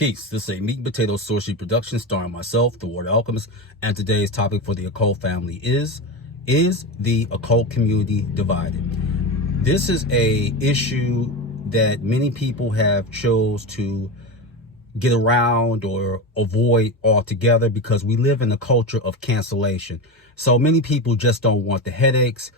Peace. This is a Meat and Potato Sorcery production starring myself, the Warrior Alchemist, and today's topic for the occult family is the occult community divided? This is a issue that many people have chose to get around or avoid altogether because we live in a culture of cancellation. So many people just don't want the headaches.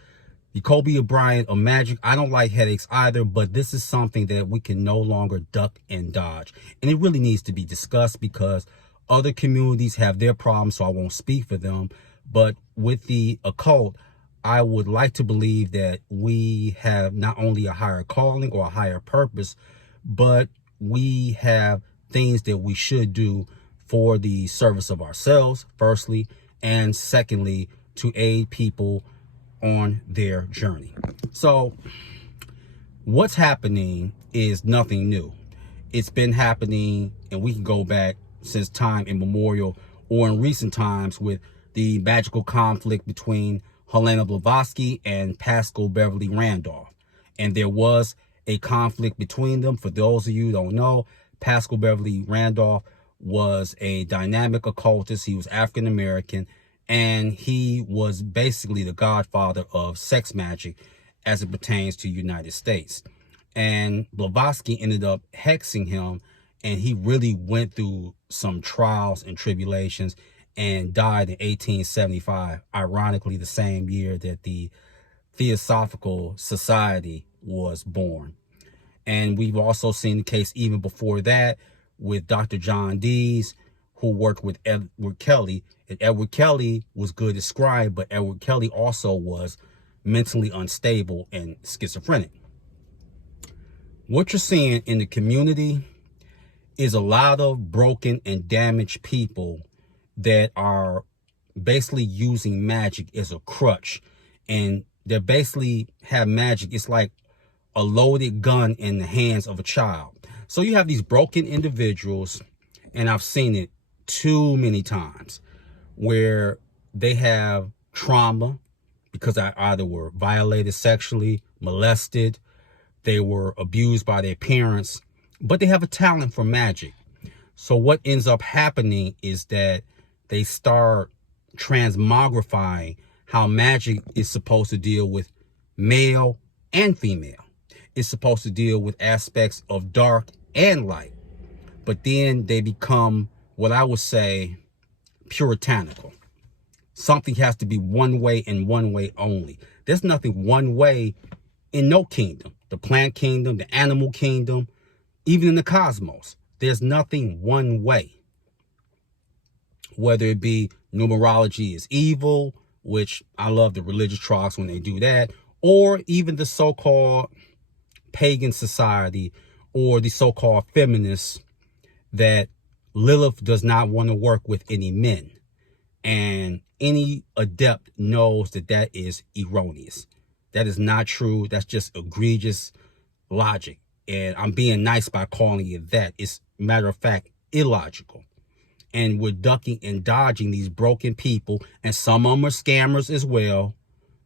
Kobe Bryant or Magic, I don't like headaches either, but this is something that we can no longer duck and dodge. And it really needs to be discussed because other communities have their problems, so I won't speak for them. But with the occult, I would like to believe that we have not only a higher calling or a higher purpose, but we have things that we should do for the service of ourselves, firstly, and secondly, to aid people on their journey. So what's happening is nothing new. It's been happening, and we can go back since time immemorial or in recent times with the magical conflict between Helena Blavatsky and Pascal Beverly Randolph. And there was a conflict between them. For those of you who don't know, Pascal Beverly Randolph was a dynamic occultist. He was African American, and he was basically the godfather of sex magic as it pertains to the United States. And Blavatsky ended up hexing him, and he really went through some trials and tribulations and died in 1875, ironically the same year that the Theosophical Society was born. And we've also seen the case even before that with Dr. John Dees, who worked with Edward Kelly. And Edward Kelly was good at scribe, but Edward Kelly also was mentally unstable and schizophrenic. What you're seeing in the community is a lot of broken and damaged people that are basically using magic as a crutch. And they basically have magic. It's like a loaded gun in the hands of a child. So you have these broken individuals, and I've seen it too many times, where they have trauma because they either were violated sexually, molested, they were abused by their parents, but they have a talent for magic. So what ends up happening is that they start transmogrifying how magic is supposed to deal with male and female. It's supposed to deal with aspects of dark and light. But then they become what I would say puritanical. Something has to be one way and one way only. There's nothing one way in no kingdom. The plant kingdom, the animal kingdom, even in the cosmos. There's nothing one way. Whether it be numerology is evil, which I love the religious tracts when they do that, or even the so-called pagan society or the so-called feminists that Lilith does not want to work with any men. And any adept knows that that is erroneous. That is not true. That's just egregious logic. And I'm being nice by calling it that. It's, matter of fact, illogical. And we're ducking and dodging these broken people. And some of them are scammers as well.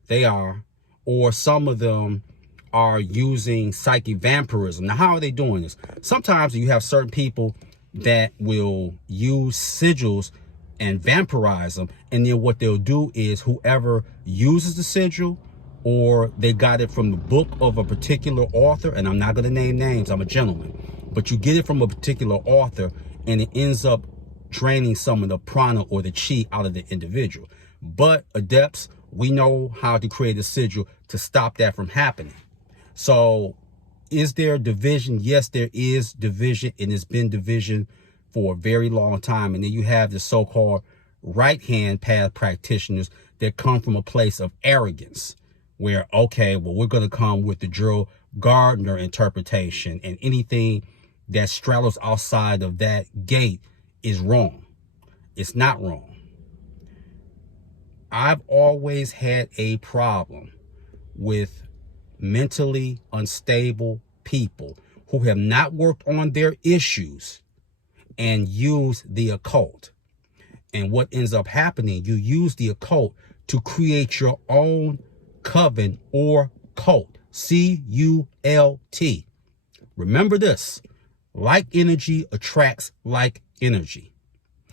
They are. Or some of them are using psychic vampirism. Now, how are they doing this? Sometimes you have certain people that will use sigils and vampirize them, and then what they'll do is whoever uses the sigil, or they got it from the book of a particular author, and I'm not going to name names, I'm a gentleman, but you get it from a particular author and it ends up draining some of the prana or the chi out of the individual. But adepts, we know how to create a sigil to stop that from happening. So is there division? Yes, there is division, and it's been division for a very long time. And then you have the so-called right-hand path practitioners that come from a place of arrogance where, okay, well, we're going to come with the Drew Gardner interpretation, and anything that straddles outside of that gate is wrong. It's not wrong. I've always had a problem with mentally unstable people who have not worked on their issues and use the occult. And what ends up happening, you use the occult to create your own coven or cult. C-U-L-T. Remember this. Like energy attracts like energy.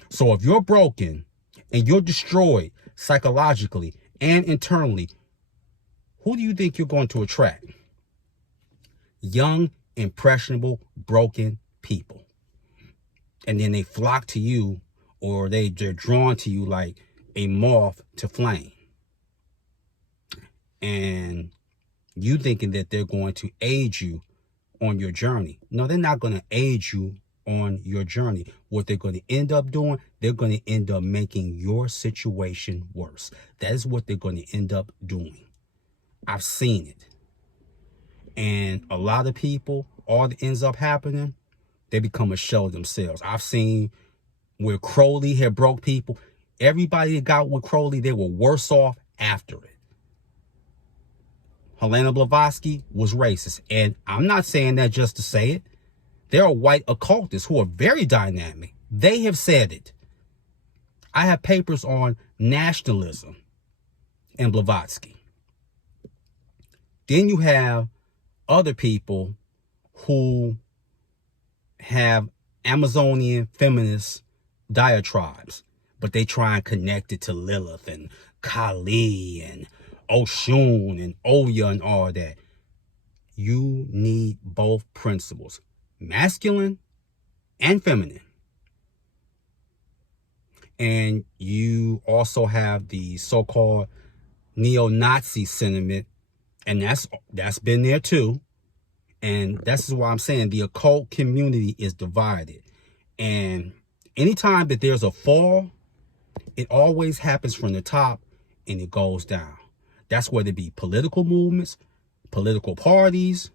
So if you're broken and you're destroyed psychologically and internally, who do you think you're going to attract? Young, impressionable, broken people. And then they flock to you, or they're drawn to you like a moth to flame. And you thinking that they're going to aid you on your journey. No, they're not going to aid you on your journey. What they're going to end up doing, they're going to end up making your situation worse. That is what they're going to end up doing. I've seen it. And a lot of people, all that ends up happening, they become a shell of themselves. I've seen where Crowley had broke people. Everybody that got with Crowley, they were worse off after it. Helena Blavatsky was racist. And I'm not saying that just to say it. There are white occultists who are very dynamic. They have said it. I have papers on nationalism and Blavatsky. Then you have other people who have Amazonian feminist diatribes, but they try and connect it to Lilith and Kali and Oshun and Oya and all that. You need both principles, masculine and feminine. And you also have the so-called neo-Nazi sentiment, and that's been there too. And that's why I'm saying the occult community is divided. And anytime that there's a fall, it always happens from the top and it goes down. That's whether it be political movements, political parties,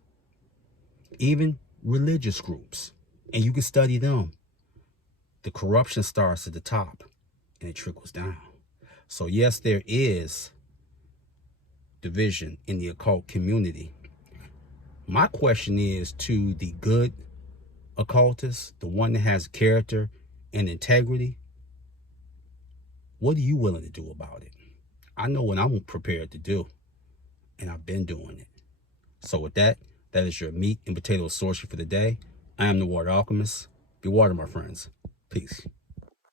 even religious groups. And you can study them. The corruption starts at the top and it trickles down. So yes, there is division in the occult community. My question is to the good occultist, the one that has character and integrity, what are you willing to do about it? I know what I'm prepared to do, and I've been doing it. So with that, that is your meat and potato sorcery for the day. I am the Water Alchemist. Be water, my friends. Peace.